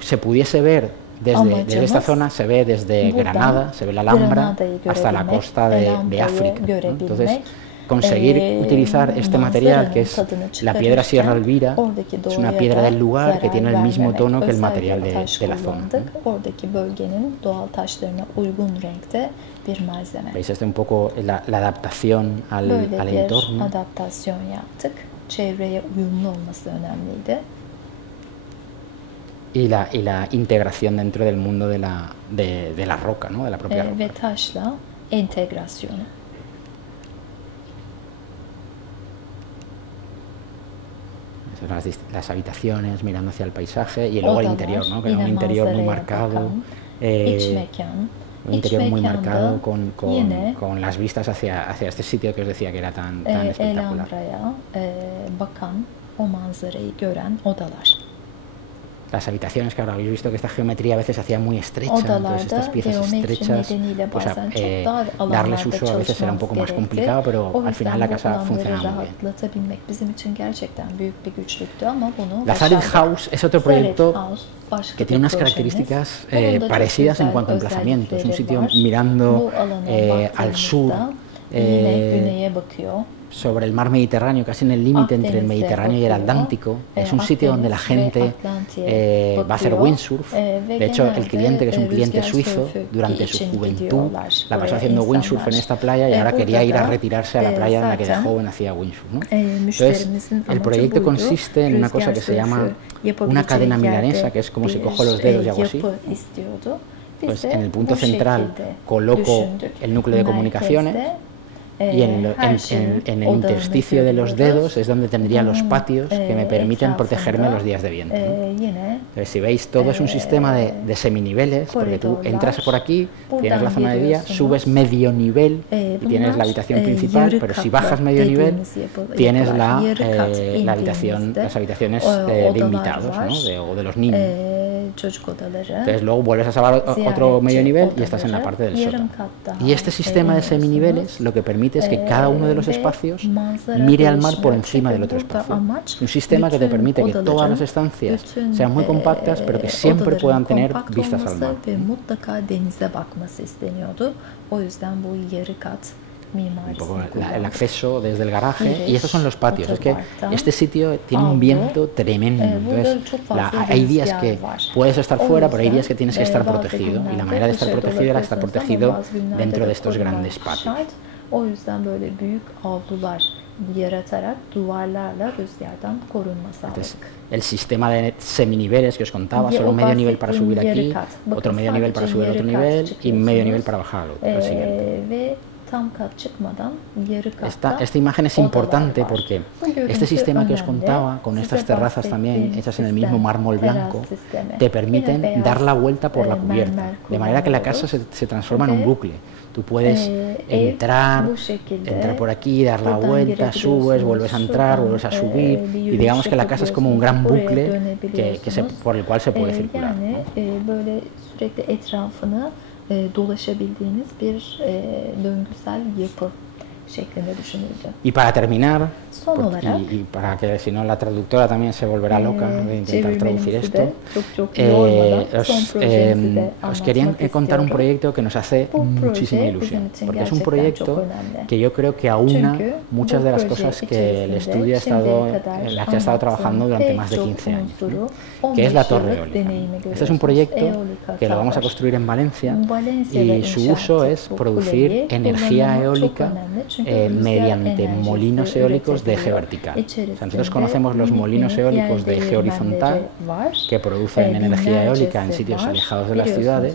se pudiese ver desde esta zona, se ve desde Granada, se ve la Alhambra hasta la costa de África, ¿no? Entonces, conseguir utilizar este material, que es la piedra Sierra Elvira, es una piedra del lugar que tiene el mismo tono que el material de la zona, ¿no? ¿Veis? Este es un poco la adaptación al entorno. Y la integración dentro del mundo de la roca, ¿no? De la propia roca. las habitaciones mirando hacia el paisaje y luego el interior, ¿no? Que era un interior muy marcado, un interior muy marcado con las vistas hacia este sitio que os decía que era tan espectacular. Las habitaciones, claro, habéis visto que esta geometría a veces se hacía muy estrecha, entonces estas piezas estrechas, pues darles uso a veces era un poco más complicado, pero al final la casa funcionaba muy bien. La Zarin House es otro proyecto que tiene unas características parecidas en cuanto a emplazamiento. Es un sitio mirando al sur, sobre el mar Mediterráneo, casi en el límite entre el Mediterráneo y el Atlántico. Es un sitio donde la gente va a hacer windsurf. De hecho, el cliente, que es un cliente suizo, durante su juventud la pasó haciendo windsurf en esta playa y ahora quería ir a retirarse a la playa en la que de joven hacía windsurf, ¿no? Entonces, el proyecto consiste en una cosa que se llama una cadena milanesa, que es como si cojo los dedos y hago así. Pues en el punto central coloco el núcleo de comunicaciones, y en el intersticio de los dedos es donde tendría los patios que me permiten protegerme los días de viento, ¿no? Entonces, si veis, todo es un sistema de seminiveles, porque tú entras por aquí, tienes la zona de día, subes medio nivel y tienes la habitación principal, pero si bajas medio nivel tienes las habitaciones de invitados, ¿no? O de los niños. Entonces luego vuelves a salvar otro medio nivel y estás en la parte del sótano. Y este sistema de seminiveles lo que permite es que cada uno de los espacios mire al mar por encima del otro espacio. Es un sistema que te permite que todas las estancias sean muy compactas, pero que siempre puedan tener vistas al mar. Un poco el acceso desde el garaje, y estos son los patios. Es que este sitio tiene un viento tremendo, entonces hay días que puedes estar fuera, pero hay días que tienes que estar protegido, y la manera de estar protegido era estar protegido dentro de estos grandes patios. Entonces, el sistema de seminiveles que os contaba, solo medio nivel para subir aquí, otro medio nivel para subir otro nivel y medio nivel para bajar al siguiente. Esta imagen es importante porque este sistema que os contaba, con estas terrazas también hechas en el mismo mármol blanco, te permiten dar la vuelta por la cubierta, de manera que la casa se transforma en un bucle. Tú puedes entrar por aquí, dar la vuelta, subes, vuelves a entrar, vuelves a subir, y digamos que la casa es como un gran bucle por el cual se puede circular, ¿no? Dolaşabildiğiniz bir döngüsel yapı şeklinde düşünüldü. Y para terminar, y para que si no la traductora también se volverá loca de intentar traducir esto, os quería contar un proyecto que nos hace muchísima ilusión, porque es un proyecto que yo creo que aúna muchas de las cosas que el estudio en las que ha estado trabajando durante más de 15 años, ¿no? Que es la torre eólica. Este es un proyecto que lo vamos a construir en Valencia, y su uso es producir energía eólica mediante molinos eólicos de eje vertical. O sea, nosotros conocemos los molinos eólicos de eje horizontal, que producen energía eólica en sitios alejados de las ciudades,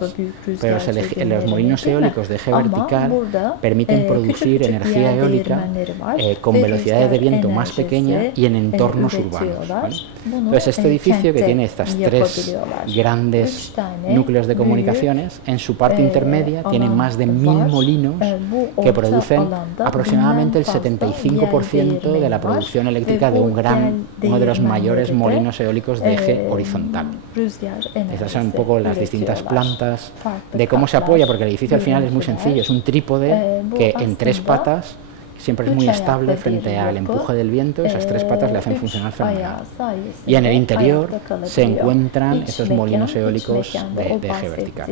pero los molinos eólicos de eje vertical permiten producir energía eólica con velocidades de viento más pequeñas y en entornos urbanos, ¿vale? Entonces, este edificio, que tiene estas tres grandes núcleos de comunicaciones, en su parte intermedia tiene más de 1000 molinos que producen aproximadamente el 75% de la producción eléctrica de uno de los mayores molinos eólicos de eje horizontal. Estas son un poco las distintas plantas de cómo se apoya, porque el edificio al final es muy sencillo, es un trípode que en 3 patas siempre es muy estable frente al empuje del viento. Esas 3 patas le hacen funcionar fenomenal. Y en el interior se encuentran estos molinos eólicos de eje vertical.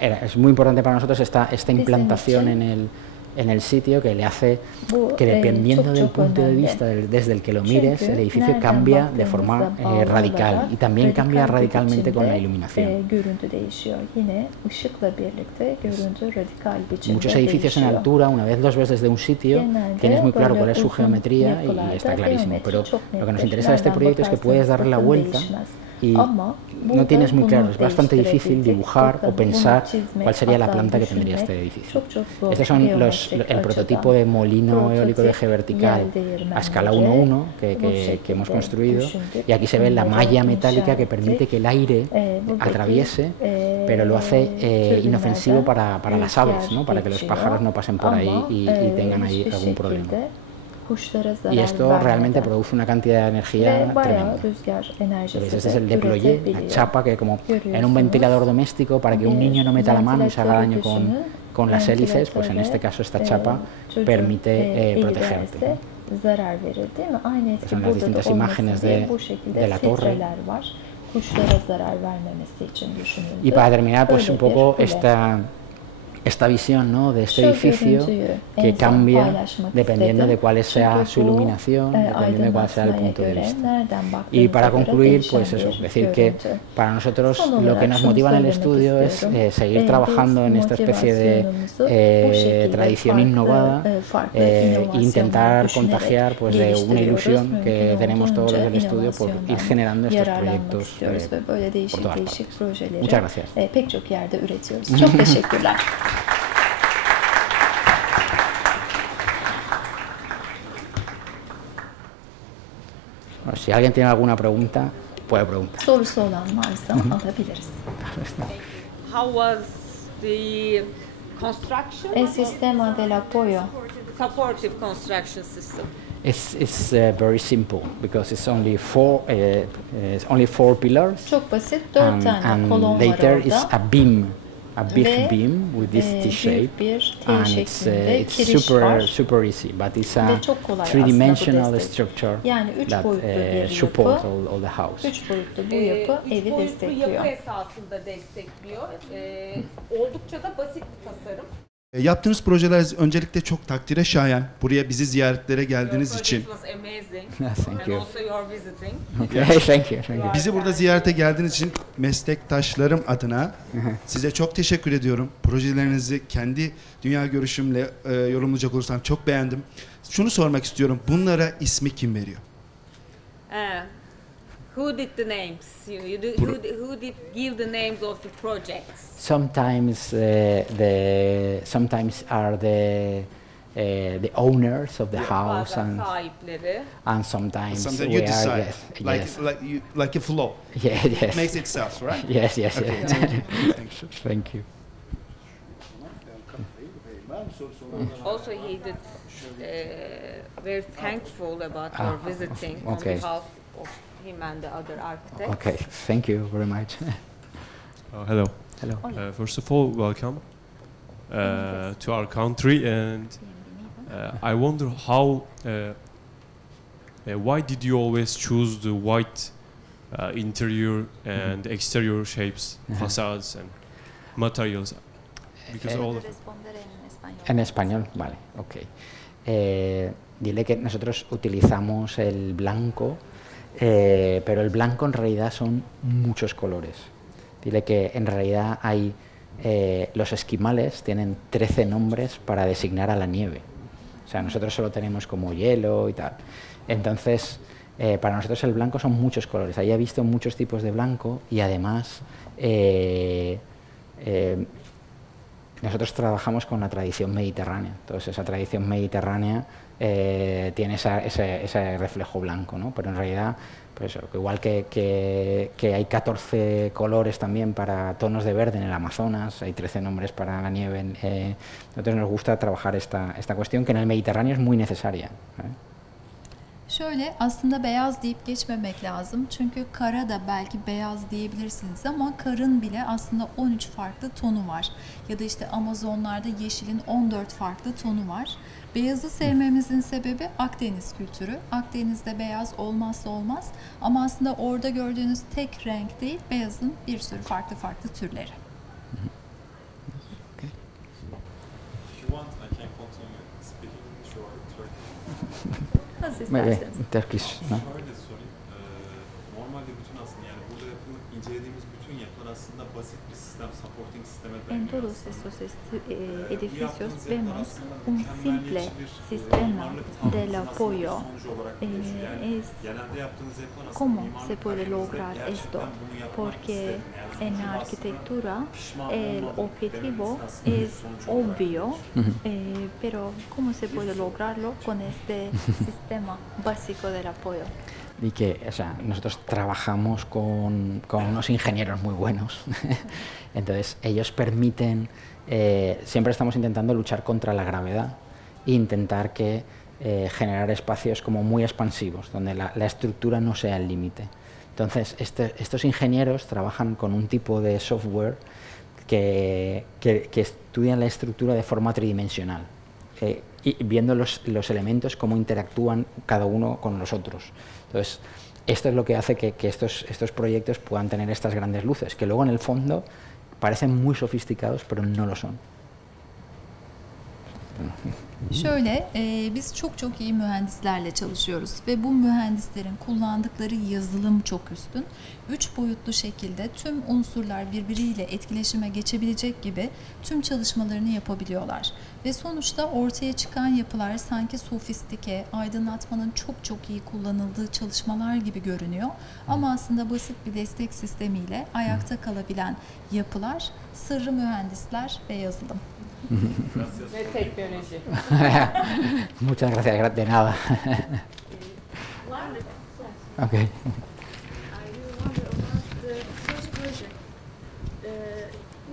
Es muy importante para nosotros esta implantación en el sitio, que le hace que, dependiendo del punto de vista desde el que lo mires, el edificio cambia de forma radical, y también cambia radicalmente con la iluminación. Muchos edificios en altura, una vez los ves desde un sitio, tienes muy claro cuál es su geometría y está clarísimo, pero lo que nos interesa de este proyecto es que puedes darle la vuelta y no tienes muy claro, es bastante difícil dibujar o pensar cuál sería la planta que tendría este edificio. Estos son el prototipo de molino eólico de eje vertical a escala 1:1 que hemos construido, y aquí se ve la malla metálica que permite que el aire atraviese, pero lo hace inofensivo para las aves, ¿no? Para que los pájaros no pasen por ahí y tengan ahí algún problema. Y esto realmente produce una cantidad de energía tremenda. Este es el deployé, la chapa que como en un ventilador doméstico, para que un niño no meta la mano y se haga daño con las hélices, pues en este caso esta chapa permite protegerte. Son las distintas imágenes de la torre. Y para terminar, pues un poco esta visión, ¿no?, de este edificio que cambia dependiendo de cuál sea su iluminación, dependiendo de cuál sea el punto de vista. Y para concluir, pues eso, decir que para nosotros lo que nos motiva en el estudio es seguir trabajando en esta especie de tradición innovada e intentar contagiar pues de una ilusión que tenemos todos los del estudio por ir generando estos proyectos por todas partes. Muchas gracias. Bueno, si alguien tiene alguna pregunta, puede preguntar. Sorusu olan varsa alabiliriz. How was the construction? El sistema del apoyo. Supportive construction system. It's very simple because it's only four pillars. Çok basit, 4 tane kolon var later orada. it's a big beam with this T-shape, and it's super easy, but it's a three-dimensional structure that supports all the house. 3 boyutlu bu yapı evi destekliyor. Bu yapı esasında destekliyor. Oldukça da basit bir tasarım. Yaptığınız projeler öncelikle çok takdire şayan. Buraya bizi ziyaretlere geldiğiniz için. Thank you. Also your visiting. Okay, thank you. Bizi burada ziyarete geldiğiniz için meslektaşlarım adına size çok teşekkür ediyorum. Projelerinizi kendi dünya görüşümle yorumlayacak olursam çok beğendim. Şunu sormak istiyorum. Bunlara ismi kim veriyor? Who did the names? Who did give the names of the projects? Sometimes sometimes are the owners of the house, and sometimes we you are, decide, yes. like a flow. Yes. It makes itself, right? Yes. Okay, Thank you. Also, he did very thankful about your visiting on behalf of him and the other architects. Okay, thank you very much. Hello. Hello. First of all, welcome to our country, and I wonder why did you always choose the white interior and exterior shapes, facades and materials? Because all of En español, vale, ok. Dile que nosotros utilizamos el blanco, pero el blanco en realidad son muchos colores. Dile que en realidad hay los esquimales tienen 13 nombres para designar a la nieve. O sea, nosotros solo tenemos como hielo y tal. Entonces, para nosotros el blanco son muchos colores. Ahí he visto muchos tipos de blanco y además nosotros trabajamos con la tradición mediterránea. Entonces, esa tradición mediterránea tiene ese reflejo blanco, ¿no? Pero en realidad, pues igual que hay 14 colores también para tonos de verde en el Amazonas, hay 13 nombres para la nieve. Nosotros nos gusta trabajar esta cuestión que en el Mediterráneo es muy necesaria. Şöyle, aslında beyaz deyip geçmemek lazım. Çünkü kara da belki beyaz diyebilirsiniz ama karın bile aslında 13 farklı tonu var. Ya da işte Amazonlarda yeşilin 14 farklı tonu var. Beyazı sevmemizin sebebi Akdeniz kültürü. Akdeniz'de beyaz olmazsa olmaz ama aslında orada gördüğünüz tek renk değil, beyazın bir sürü farklı türleri. Nasıl isterseniz. Turkish, no? Şöyle sorayım. Normalde bütün aslında yani burada incelediğimiz bütün yapılar aslında basit bir sistem, supporting sistem En todos estos edificios vemos un simple sistema del apoyo. ¿Cómo se puede lograr esto? Porque en la arquitectura el objetivo es obvio, pero ¿cómo se puede lograrlo con este sistema básico del apoyo? Y que, o sea, nosotros trabajamos con unos ingenieros muy buenos. Entonces, ellos permiten, siempre estamos intentando luchar contra la gravedad e intentar generar espacios como muy expansivos, donde la estructura no sea el límite. Entonces, estos ingenieros trabajan con un tipo de software que estudian la estructura de forma tridimensional, y viendo los elementos, cómo interactúan cada uno con los otros. Entonces, esto es lo que hace que estos proyectos puedan tener estas grandes luces, que luego en el fondo parecen muy sofisticados, pero no lo son. Şöyle, biz çok iyi mühendislerle çalışıyoruz ve bu mühendislerin kullandıkları yazılım çok üstün. 3 boyutlu şekilde tüm unsurlar birbiriyle etkileşime geçebilecek gibi tüm çalışmalarını yapabiliyorlar. Ve sonuçta ortaya çıkan yapılar sanki sofistike, aydınlatmanın çok iyi kullanıldığı çalışmalar gibi görünüyor. Ama aslında basit bir destek sistemiyle ayakta kalabilen yapılar, sırrı mühendisler ve yazılım. Ve teknoloji. Muchas gracias, de nada. Okay. I wonder about the first project.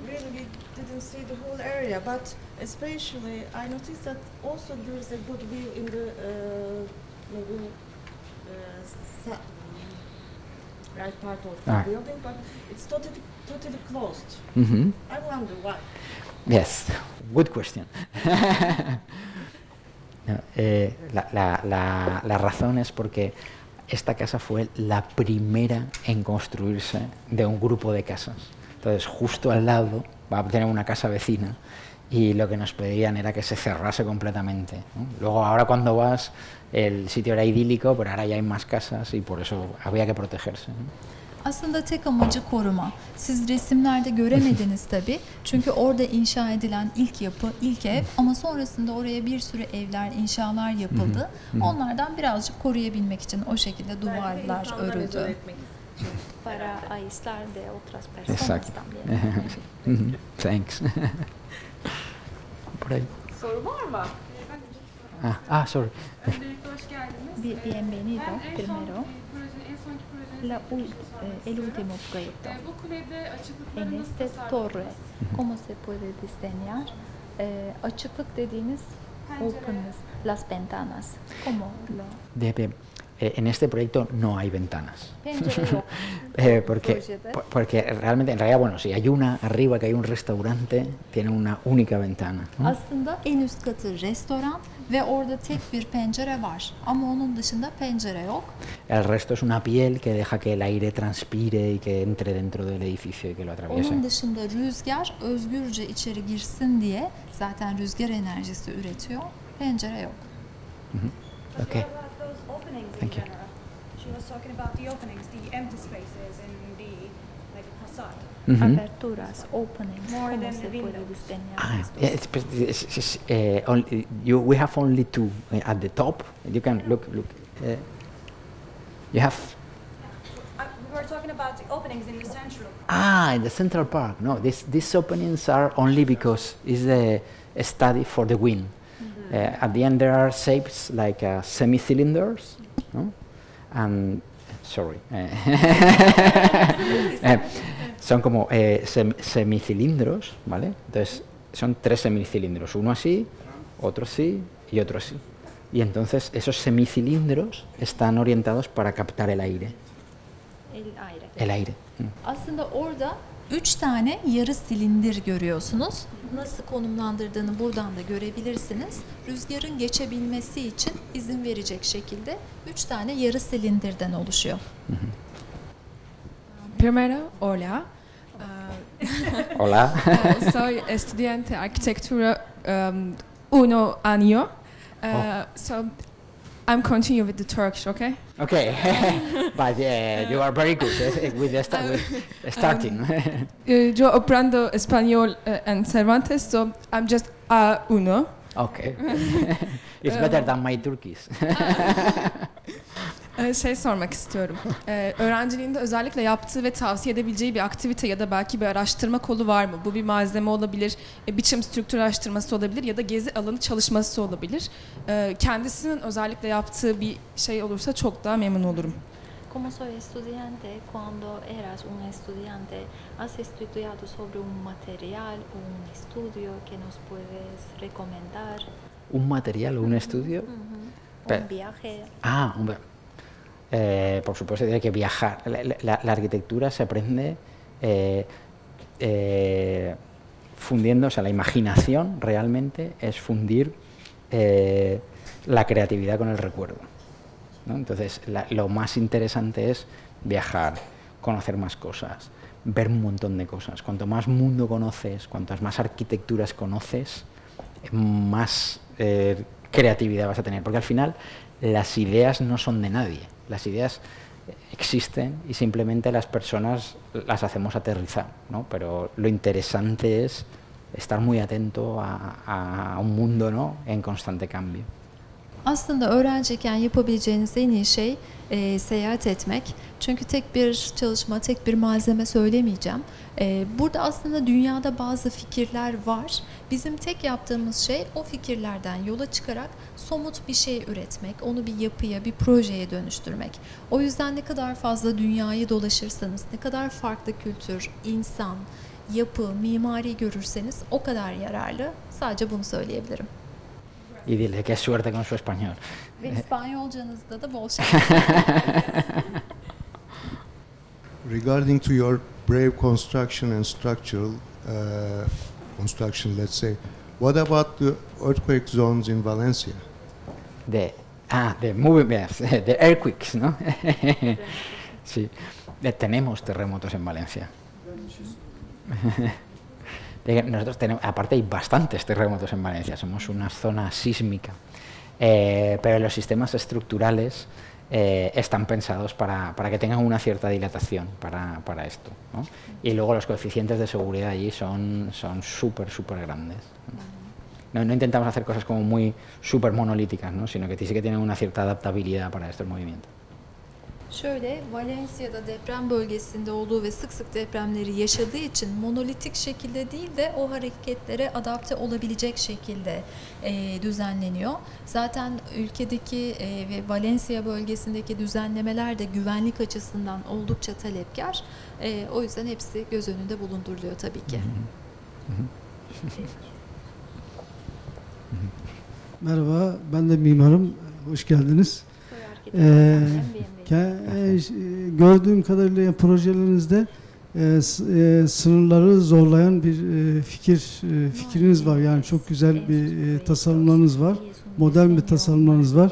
Really, we didn't see the whole area, but especially I noticed that also there is a good view in the right part of the building, but it's totally closed. I wonder why. Yes, good question. La razón es porque esta casa fue la primera en construirse de un grupo de casas. Entonces, justo al lado va a tener una casa vecina y lo que nos pedían era que se cerrase completamente, ¿no? Luego, ahora cuando vas, el sitio era idílico, pero ahora ya hay más casas y por eso había que protegerse, ¿no? Aslında tek amacı koruma. Siz resimlerde göremediniz tabii. Çünkü orada inşa edilen ilk yapı, ilk ev, ama sonrasında oraya bir sürü evler, inşalar yapıldı. Onlardan birazcık koruyabilmek için o şekilde duvarlar örüldü. Para aislar de otras personas también. Thanks. Por ahí. Soru var mı? Sorry. Öncelikle hoş geldiniz. Bienvenido primero. El último proyecto. En este torre, ¿cómo se puede diseñar? Açıklık dediğiniz openness, las ventanas. ¿Cómo lo? En este proyecto no hay ventanas. Porque realmente, en realidad, bueno, si hay una arriba, que hay un restaurante, tiene una única ventana, ¿no? Aslında en üst katı restoran ve orada tek bir pencere var. Ama onun dışında pencere yok. El resto es una piel que deja que el aire transpire y que entre dentro del edificio y que lo atraviese. Onun dışında rüzgar özgürce içeri girsin diye zaten rüzgar enerjisi üretiyor. Pencere yok. Okay. Thank you. She was talking about the openings, the empty spaces in the facade. Aperturas, openings, More ¿cómo than se the puede windows. diseñar? We have only two at the top. You can look. You have. We were talking about the openings in the central. In the central park. No, these openings are only because it's a study for the wind. At the end there are shapes like semi-cylinders, ¿no? And sorry, son como semicilindros, ¿vale? Entonces son 3 semicilindros, uno así, otro así y otro así. Y entonces esos semicilindros están orientados para captar el aire. El aire. Aslında orada 3 tane yarı silindir görüyorsunuz. Nasıl konumlandırdığını buradan da görebilirsiniz. Rüzgarın geçebilmesi için izin verecek şekilde 3 tane yarı silindirden oluşuyor. Primero, hola. Hola. Soy estudiante de arquitectura 1 año. So I'm continuing with the Turkish, okay? Okay, but you are very good with the starting. Yo aprendo español en Cervantes, so I'm just uno. Okay, it's better than my Turkish. Şey sormak istiyorum. Öğrenciliğinde özellikle yaptığı ve tavsiye edebileceği bir aktivite ya da belki bir araştırma kolu var mı? Bu bir malzeme olabilir, biçim strüktür araştırması olabilir ya da gezi alanı çalışması olabilir. Kendisinin özellikle yaptığı bir şey olursa çok daha memnun olurum. Como soy estudiante, cuando eras un estudiante, ¿has estudiado sobre un material o un estudio que nos puedes recomendar? ¿Un material o un estudio? Un viaje. Por supuesto, hay que viajar. La arquitectura se aprende fundiendo, o sea, la imaginación realmente es fundir la creatividad con el recuerdo, ¿no? Entonces, lo más interesante es viajar, conocer más cosas, ver un montón de cosas. Cuanto más mundo conoces, cuantas más arquitecturas conoces, más creatividad vas a tener, porque al final las ideas no son de nadie, las ideas existen y simplemente las personas las hacemos aterrizar, ¿no? Pero lo interesante es estar muy atento a un mundo, ¿no?, en constante cambio. Aslında öğrenciyken yapabileceğiniz en iyi şey seyahat etmek. Çünkü tek bir çalışma, tek bir malzeme söylemeyeceğim. Burada aslında dünyada bazı fikirler var. Bizim tek yaptığımız şey o fikirlerden yola çıkarak somut bir şey üretmek, onu bir yapıya, bir projeye dönüştürmek. O yüzden ne kadar fazla dünyayı dolaşırsanız, ne kadar farklı kültür, insan, yapı, mimari görürseniz o kadar yararlı. Sadece bunu söyleyebilirim. Y dile que suerte con su español. Ve İspanyolcanızda da bol şans. Regarding to your brave construction and structural construction, let's say, what about the earthquake zones in Valencia? The movements, the earthquakes, ¿no? Sí, tenemos terremotos en Valencia. Nosotros tenemos, aparte hay bastantes terremotos en Valencia, somos una zona sísmica, pero los sistemas estructurales están pensados para que tengan una cierta dilatación para esto, ¿no? Y luego los coeficientes de seguridad allí son súper grandes. No intentamos hacer cosas como muy súper monolíticas, ¿no?, sino que sí que tienen una cierta adaptabilidad para estos movimientos. Şöyle, Valencia'da deprem bölgesinde olduğu ve sık sık depremleri yaşadığı için monolitik şekilde değil de o hareketlere adapte olabilecek şekilde düzenleniyor. Zaten ülkedeki ve Valencia bölgesindeki düzenlemeler de güvenlik açısından oldukça talepkar. O yüzden hepsi göz önünde bulunduruluyor tabii ki. Merhaba, ben de mimarım. Hoş geldiniz. Gördüğüm kadarıyla projelerinizde sınırları zorlayan bir fikriniz var. Yani çok güzel bir tasarımlarınız var. Modern bir tasarımlarınız var.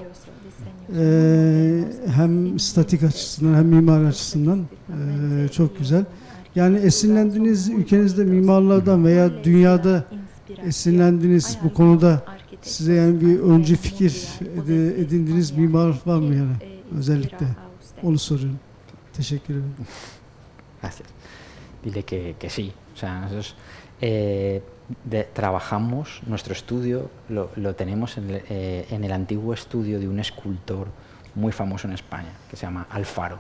Hem statik açısından hem mimari açısından çok güzel. Yani esinlendiğiniz ülkenizde mimarlardan veya dünyada esinlendiğiniz bu konuda size yani bir öncü fikir edindiğiniz mimar var mı yani? Özellikle onu soruyorum. Teşekkür ederim. Gracias. Dile que sí. O sea, nosotros trabajamos, nuestro estudio lo tenemos en el antiguo estudio de un escultor muy famoso en España, que se llama Alfaro.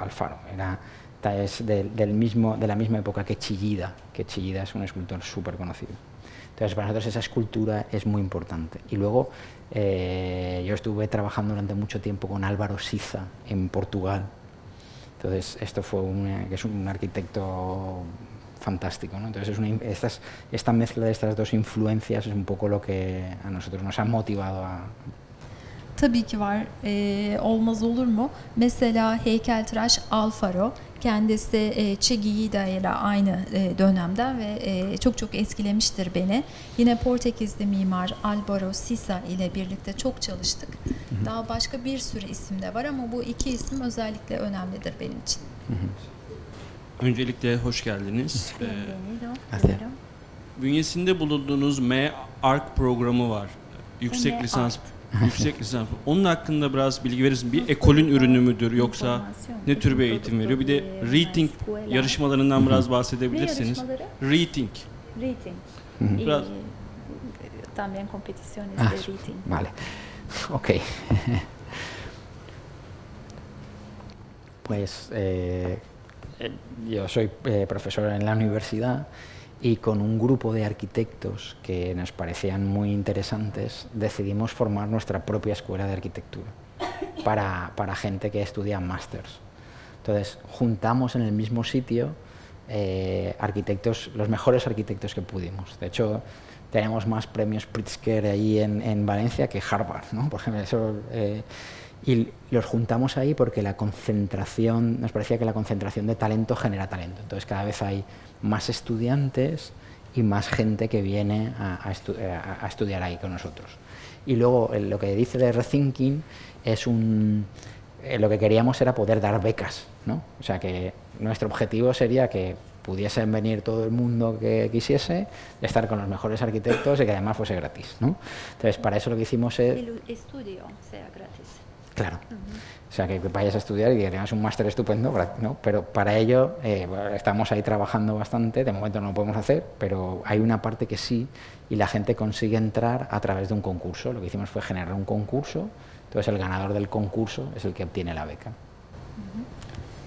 Alfaro es de la misma época que Chillida es un escultor súper conocido. Entonces, para nosotros esa escultura es muy importante. Y luego, yo estuve trabajando durante mucho tiempo con Álvaro Siza en Portugal. Entonces, esto fue que es un arquitecto fantástico, ¿no? Entonces, esta mezcla de estas dos influencias es un poco lo que a nosotros nos ha motivado a... Tabii ki var. Olmaz olur mu? Mesela heykeltıraş Alfaro, kendisi Che Guida ile aynı dönemden ve çok etkilemiştir beni. Yine Portekizli mimar Álvaro Siza ile birlikte çok çalıştık. Daha başka bir sürü isim de var ama bu iki isim özellikle önemlidir benim için. Öncelikle hoş geldiniz. Bünyesinde bulunduğunuz M.Arch programı var. Yüksek lisans yüksek lisans. Onun hakkında biraz bilgi verirsin. Bir ekolün ürünü müdür yoksa ne tür bir eğitim veriyor? Bir de rating yarışmalarından biraz bahsedebilirsiniz. Rating. Biraz. También competiciones de rating. Vale. Ok. Pues yo soy profesor en la universidad y con un grupo de arquitectos que nos parecían muy interesantes decidimos formar nuestra propia escuela de arquitectura para gente que estudia másters. Entonces juntamos en el mismo sitio arquitectos, los mejores arquitectos que pudimos. De hecho, tenemos más premios Pritzker ahí en Valencia que Harvard, ¿no? Por ejemplo, eso, y los juntamos ahí porque la concentración, nos parecía que la concentración de talento genera talento. Entonces cada vez hay más estudiantes y más gente que viene a estudiar ahí con nosotros. Y luego lo que dice de Rethinking es lo que queríamos era poder dar becas, ¿no? O sea que nuestro objetivo sería que pudiesen venir todo el mundo que quisiese, estar con los mejores arquitectos y que además fuese gratis, ¿no? Entonces, para eso lo que hicimos es... El estudio sea gratis. Claro. O sea, que vayas a estudiar y que tengas un máster estupendo, ¿no? Pero para ello estamos ahí trabajando bastante, de momento no lo podemos hacer, pero hay una parte que sí, y la gente consigue entrar a través de un concurso. Lo que hicimos fue generar un concurso, entonces el ganador del concurso es el que obtiene la beca.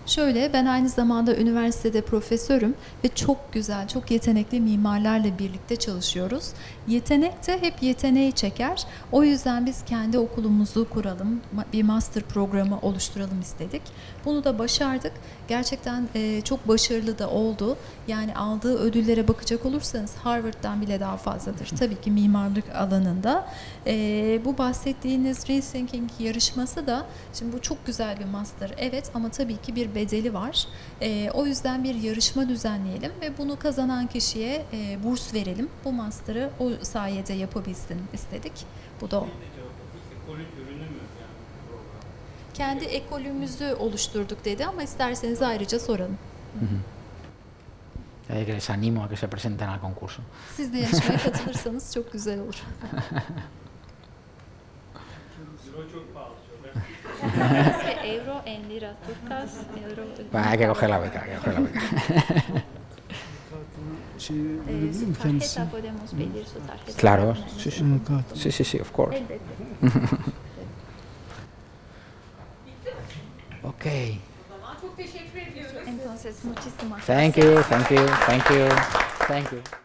Şöyle, ben aynı zamanda üniversitede profesörüm ve çok güzel, çok yetenekli mimarlarla birlikte çalışıyoruz. Yetenek de hep yeteneği çeker. O yüzden biz kendi okulumuzu kuralım, bir master programı oluşturalım istedik. Bunu da başardık. Gerçekten çok başarılı da oldu. Yani aldığı ödüllere bakacak olursanız Harvard'dan bile daha fazladır. Tabii ki mimarlık alanında. Bu bahsettiğiniz Rethinking yarışması da, şimdi bu çok güzel bir master, evet, ama tabii ki bir bedeli var. O yüzden bir yarışma düzenleyelim ve bunu kazanan kişiye burs verelim. Bu master'ı o sayede yapabilsin istedik. Bu da o. Kendi ekolümüzü oluşturduk dedi ama isterseniz ayrıca soralım. Que les animo a que se presenten al concurso. Siz de yarışmaya katılırsanız çok güzel olur. Euro en lira turcas, euro... Hay que coger la beca, hay que coger la beca. Su tarjeta podemos pedir su tarjeta. Claro, sí, sí. Sí, sí, sí, of course. Okay. Entonces, muchísimas gracias. Thank you.